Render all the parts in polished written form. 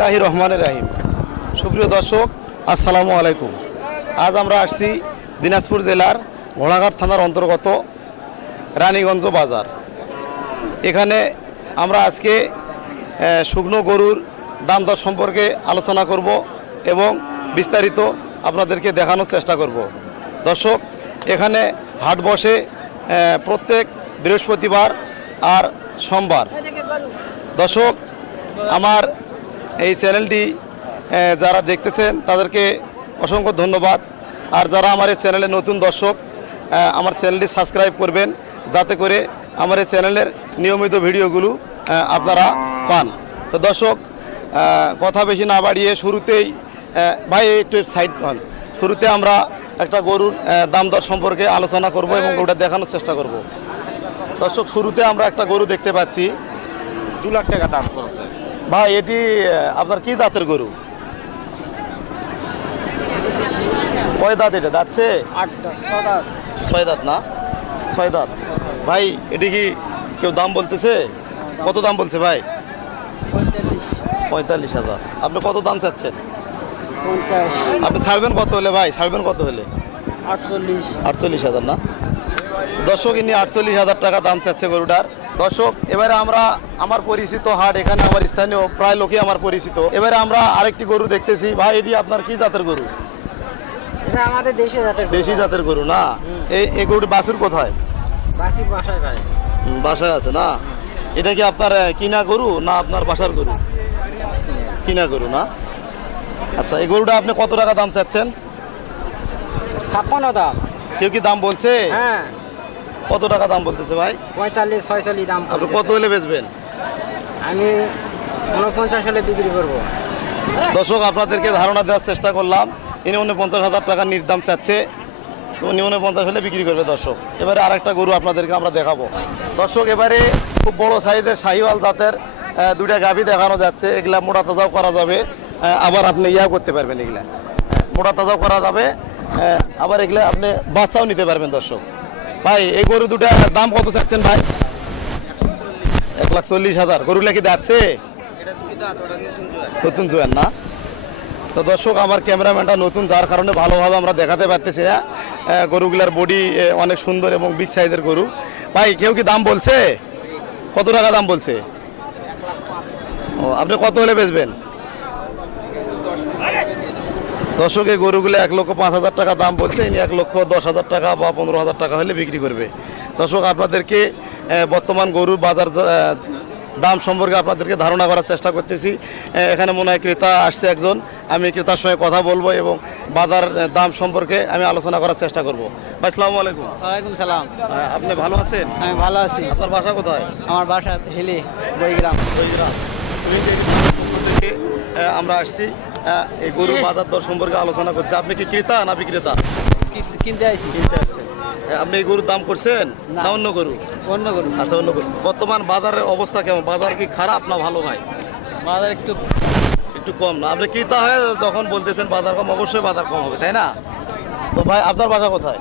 বিসমিল্লাহির রহমানির রহিম। সুপ্রিয় দর্শক, আসসালামু আলাইকুম। আজ আমরা আসছি দিনাজপুর জেলার ঘোড়াঘাট থানার অন্তর্গত রানীগঞ্জ বাজার। এখানে আমরা আজকে শুকনো গরুর দাম দর সম্পর্কে আলোচনা করব এবং বিস্তারিত আপনাদেরকে দেখানোর চেষ্টা করব। দর্শক, এখানে হাট বসে প্রত্যেক বৃহস্পতিবার আর সোমবার। দর্শক, আমার এই চ্যানেলটি যারা দেখতেছেন তাদেরকে অসংখ্য ধন্যবাদ। আর যারা আমার এই চ্যানেলে নতুন দর্শক, আমার চ্যানেলটি সাবস্ক্রাইব করবেন যাতে করে আমার এই চ্যানেলের নিয়মিত ভিডিওগুলো আপনারা পান। তো দর্শক, কথা বেশি না বাড়িয়ে শুরুতেই ভাই একটু সাইড পান, শুরুতে আমরা একটা গরুর দাম দর সম্পর্কে আলোচনা করব এবং ওটা দেখানোর চেষ্টা করব। দর্শক, শুরুতে আমরা একটা গরু দেখতে পাচ্ছি 2 লাখ টাকা দাম করেছে ভাই। এটি আপনার কি জাতের গরু? কয় দাঁত এটা? দাঁতছে 8 দাঁত 6 দাঁত 6 দাঁত না? 6 দাঁত। ভাই এটি কি কেউ দাম বলতেছে? কত দাম বলছে ভাই? 45,000। আপনি কত দাম চাচ্ছেন? 50 আপনি ছাড়বেন কত হলে ভাই? ছাড়বেন কত হলে? 48,000 না? দর্শক, ইনি 48,000 টাকা দাম চাচ্ছে গরুটার। দর্শক, এবারে আমরা আমার পরিচিত হাট, এখানে আমার স্থানীয় প্রায় লোকই আমার পরিচিত। এবারে আমরা আরেকটি গরু দেখতেছি। ভাই এটি আপনার কি জাতের গরু? এটা আমাদের দেশি জাতের গরু না? এই গরুটি বাছুর কোথায়? বাসায় ভাই। বাসায় আছে না? এটা কি আপনার কিনা গরু না আপনার বাসার গরু? কিনা গরু না? আচ্ছা, এই গরুটা আপনি কত টাকা দাম চাচ্ছেন? 56 দাম। কেউ কি দাম বলছে? হ্যাঁ, কত টাকা দাম বলতেছে ভাই? 45 46 দাম। আপনি কত হলে বেচবেন? আমি 49 হলে বিক্রি করব। দর্শক, আপনাদেরকে ধারণা দেওয়ার চেষ্টা করলাম। ইনি 49,000 টাকা নির্দাম চাচ্ছে, তো উনি 49 হলে বিক্রি করবে। দর্শক, এবারে আরেকটা গরু আপনাদেরকে আমরা দেখাবো। দর্শক, এবারে খুব বড় সাইজের শাহিওয়াল জাতের দুইটা গাভী দেখানো যাচ্ছে। এগুলা মোটা তাজাও করা যাবে, আবার আপনি করতে পারবেন। এগুলা মোটা তাজাও করা যাবে, আবার এগুলা আপনি বাচ্চাও নিতে পারবেন। দর্শক ভাই, এই গরু দুটার দাম কত চাচ্ছেন ভাই? 1,40,000। গরুগুলা কি যাচ্ছে? নতুন জোয়ান না? তো দর্শক, আমার ক্যামেরাম্যানটা নতুন, যার কারণে ভালোভাবে আমরা দেখাতে পারতেছি না। গরুগুলার বডি অনেক সুন্দর এবং বিগ সাইজের গরু। ভাই কেউ কি দাম বলছে? কত টাকা দাম বলছে? ও, আপনি কত হলে বেচবেন? দর্শক, এই গরুগুলো 1,05,000 টাকা দাম বলছে। ইনি 1,10,000 টাকা বা 15,000 টাকা হলে বিক্রি করবে। দর্শক, আপনাদেরকে বর্তমান গরুর বাজার দাম সম্পর্কে আপনাদেরকে ধারণা করার চেষ্টা করতেছি। এখানে মনে হয় ক্রেতা আসছে একজন, আমি ক্রেতার সঙ্গে কথা বলবো এবং বাজার দাম সম্পর্কে আমি আলোচনা করার চেষ্টা করব। ভাই আসসালামু আলাইকুম। ওয়ালাইকুম সালাম। আপনি ভালো আছেন? আমি ভালো আছি। আপনার বাসা কোথায়? আমার বাসা হেলে বইগ্রাম। আমরা আসছি এই গরুর বাজার দর সম্পর্কে আলোচনা করছি। আপনি কি ক্রেতা না বিক্রেতা? কিনতে আইছি। কিনতে আসছেন। আপনি এই গরুর দাম করছেন না অন্য গরু? অন্য গরু। আচ্ছা, অন্য গরু। বর্তমান বাজারের অবস্থা কেমন? বাজার কি খারাপ না ভালো ভাই? বাজার একটু কম না? আপনি ক্রেতা হয়ে যখন বলতেছেন বাজার কম, অবশ্যই বাজার কম হবে, তাই না? তো ভাই, আপনার বাসা কোথায়?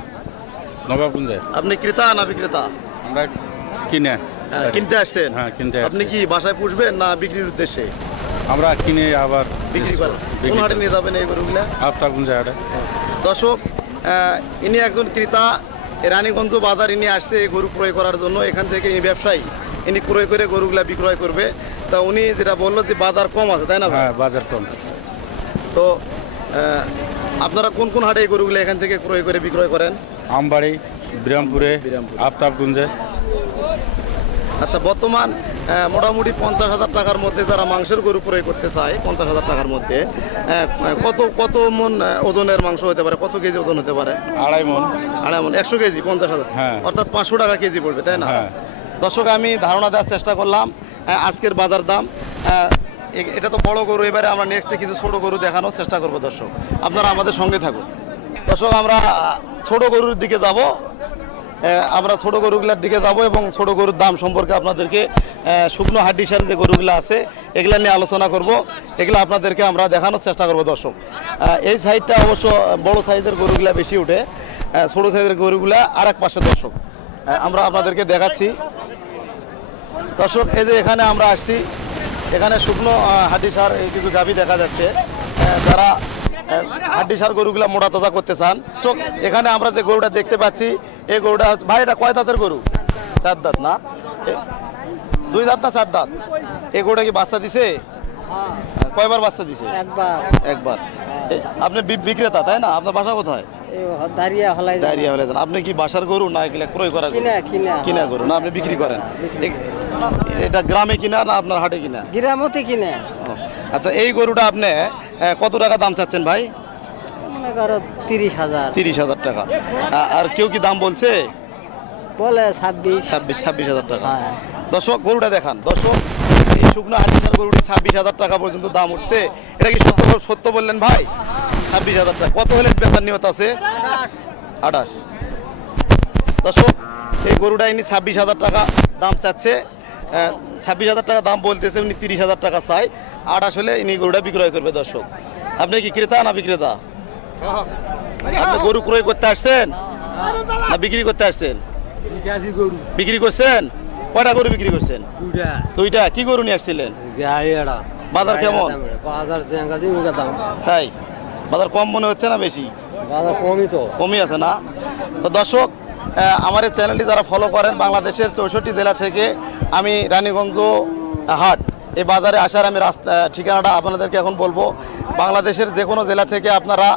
নবাবগঞ্জে। আপনি ক্রেতা না বিক্রেতা? আমরা কিনে কিনতে আসছেন? হ্যাঁ, কিনতে আপনি আসছি। কি বাসায় পুষবেন না বিক্রির উদ্দেশ্যে আমরা কিনে আবার বিক্রি করেন? কোন হাটে নিয়ে যাবেন এই গরুগুলা? আফতাবগঞ্জে হাটে। দর্শক, ইনি একজন ক্রেতা, রানীগঞ্জ বাজার ইনি আসছে এই গরু ক্রয় করার জন্য। এখান থেকে ইনি ব্যবসায়ী, ইনি ক্রয় করে গরুগুলা বিক্রয় করবে। তা উনি যেটা বললো যে বাজার কম আছে, তাই না ভাই? হ্যাঁ, বাজার কম। তো আপনারা কোন কোন হাটে এই গরুগুলো এখান থেকে ক্রয় করে বিক্রয় করেন? আমবাড়ি, বিরামপুরে, আফতাবগঞ্জে। আচ্ছা, বর্তমান মোটামুটি 50,000 টাকার মধ্যে যারা মাংসের গরু ক্রয় করতে চায়, 50,000 টাকার মধ্যে কত মন ওজনের মাংস হতে পারে? কত কেজি ওজন হতে পারে? 2.5 মণ। 2.5 মন। 100 কেজি 50,000, হ্যাঁ। অর্থাৎ 500 টাকা কেজি পড়বে, তাই না? হ্যাঁ। দর্শক, আমি ধারণা দেওয়ার চেষ্টা করলাম আজকের বাজার দাম। এটা তো বড় গরু, এবারে আমরা নেক্সটে কিছু ছোট গরু দেখানোর চেষ্টা করব। দর্শক, আপনারা আমাদের সঙ্গে থাকুন। দর্শক, আমরা ছোট গরুর দিকে যাব, আমরা ছোট গরুগুলোর দিকে যাব এবং ছোট গরুর দাম সম্পর্কে আপনাদেরকে শুকনো হাড্ডিসার যে গরুগুলো আছে এগুলা নিয়ে আলোচনা করব। এগুলো আপনাদেরকে আমরা দেখানোর চেষ্টা করব। দর্শক, এই সাইডটা অবশ্য বড় সাইজের গরুগুলা বেশি উঠে, ছোট সাইজের গরুগুলা আর এক পাশে। দর্শক, আমরা আপনাদেরকে দেখাচ্ছি। দর্শক, এই যে এখানে আমরা আসছি, এখানে শুকনো হাড্ডি সার এই কিছু গাভী দেখা যাচ্ছে যারা হাড্ডি সার গরুগুলা মোটা তাজা করতে চান। চোখ এখানে আমরা যে গরুটা দেখতে পাচ্ছি এই গরুটা ভাই এটা কয় দাঁতের গরু? 4 দাঁত না? 2 দাঁত না 4 দাঁত? এই গরুটা কি বাচ্চা দিছে? কয়বার বাচ্চা দিছে? একবার। আপনি বিক্রেতা তাই না? আপনার বাসা কোথায়? দাঁড়িয়ে হলাই দাঁড়িয়ে হলে আপনি কি বাসার গরু না এগুলা ক্রয় করা গরু? কিনা গরু না আপনি বিক্রি করেন? এটা গ্রামে কিনা না আপনার হাটে কিনা? গ্রামতে কিনে ও, আচ্ছা এই গরুটা আপনি কত টাকা দাম চাচ্ছেন ভাই? মনে করো 30,000 30,000 টাকা। আর কেউ কি দাম বলছে? বলে 26 26,000 টাকা। হ্যাঁ। দর্শক গরুটা দেখান। দর্শক এই শুকনো হাড্ডিসার গরুটি 26,000 টাকা পর্যন্ত দাম উঠছে। এটা কি সত্য বললেন ভাই? 26,000 টাকা। কত হলে বেতার নিয়ত আছে? 28। দর্শক এই গরুটা ইনি 26,000 টাকা দাম চাচ্ছে। 26,000 টাকা দাম বলতেছে, উনি 30,000 টাকা চাই। 28 হলে ইনি গরুটা বিক্রয় করবে। দর্শক আপনি কি ক্রেতা না বিক্রেতা? আপনি গরু ক্রয় করতে আসছেন না বিক্রি করতে আসছেন? বিক্রি করছেন? কয়টা গরু বিক্রি করছেন? 2টা। কি গরু নিয়ে আসছিলেন? বাজার কেমন? তাই বাজার কম মনে হচ্ছে না বেশি? কমই আছে না? তো দর্শক আমার এই চ্যানেলটি যারা ফলো করেন, বাংলাদেশের 64 জেলা থেকে আমি রানীগঞ্জ হাট এই বাজারে আসার আমি ঠিকানাটা আপনাদেরকে এখন বলবো। বাংলাদেশের যে কোনো জেলা থেকে আপনারা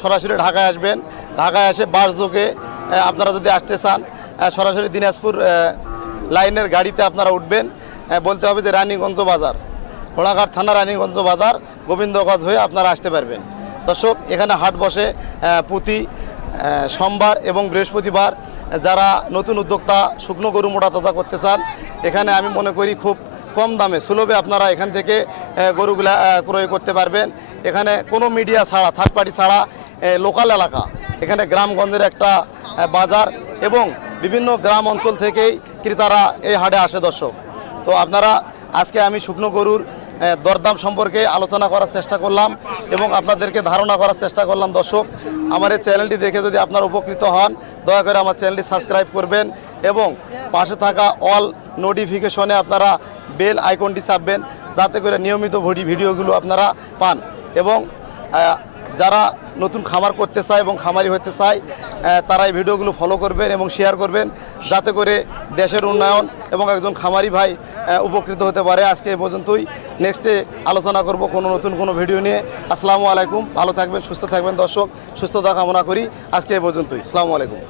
সরাসরি ঢাকায় আসবেন। ঢাকায় এসে বাস যোগে আপনারা যদি আসতে চান সরাসরি দিনাজপুর লাইনের গাড়িতে আপনারা উঠবেন। বলতে হবে যে রানীগঞ্জ বাজার, ঘোড়াঘাট থানা রানীগঞ্জ বাজার, গোবিন্দগঞ্জ হয়ে আপনারা আসতে পারবেন। দর্শক এখানে হাট বসে প্রতি সোমবার এবং বৃহস্পতিবার। যারা নতুন উদ্যোক্তা শুকনো গরু মোটা তাজা করতে চান, এখানে আমি মনে করি খুব কম দামে সুলভে আপনারা এখান থেকে গরুগুলা ক্রয় করতে পারবেন। এখানে কোনো মিডিয়া ছাড়া, থার্ড পার্টি ছাড়া, লোকাল এলাকা, এখানে গ্রামগঞ্জের একটা বাজার এবং বিভিন্ন গ্রাম অঞ্চল থেকেই ক্রেতারা এই হাটে আসে। দর্শক তো আপনারা আজকে আমি শুকনো গরুর দরদাম সম্পর্কে আলোচনা করার চেষ্টা করলাম এবং আপনাদেরকে ধারণা করার চেষ্টা করলাম। দর্শক আমার এই চ্যানেলটি দেখে যদি আপনারা উপকৃত হন, দয়া করে আমার চ্যানেলটি সাবস্ক্রাইব করবেন এবং পাশে থাকা অল নোটিফিকেশনে আপনারা বেল আইকনটি চাপবেন, যাতে করে নিয়মিত ভিডিওগুলো আপনারা পান। এবং যারা নতুন খামার করতে চায় এবং খামারি হতে চায় তারা এই ভিডিওগুলো ফলো করবেন এবং শেয়ার করবেন, যাতে করে দেশের উন্নয়ন এবং একজন খামারি ভাই উপকৃত হতে পারে। আজকে এই পর্যন্তই। নেক্সটে আলোচনা করব নতুন কোনো ভিডিও নিয়ে। আসসালামু আলাইকুম। ভালো থাকবেন, সুস্থ থাকবেন। দর্শক সুস্থতা কামনা করি। আজকে এই পর্যন্তই। আসসালামু আলাইকুম।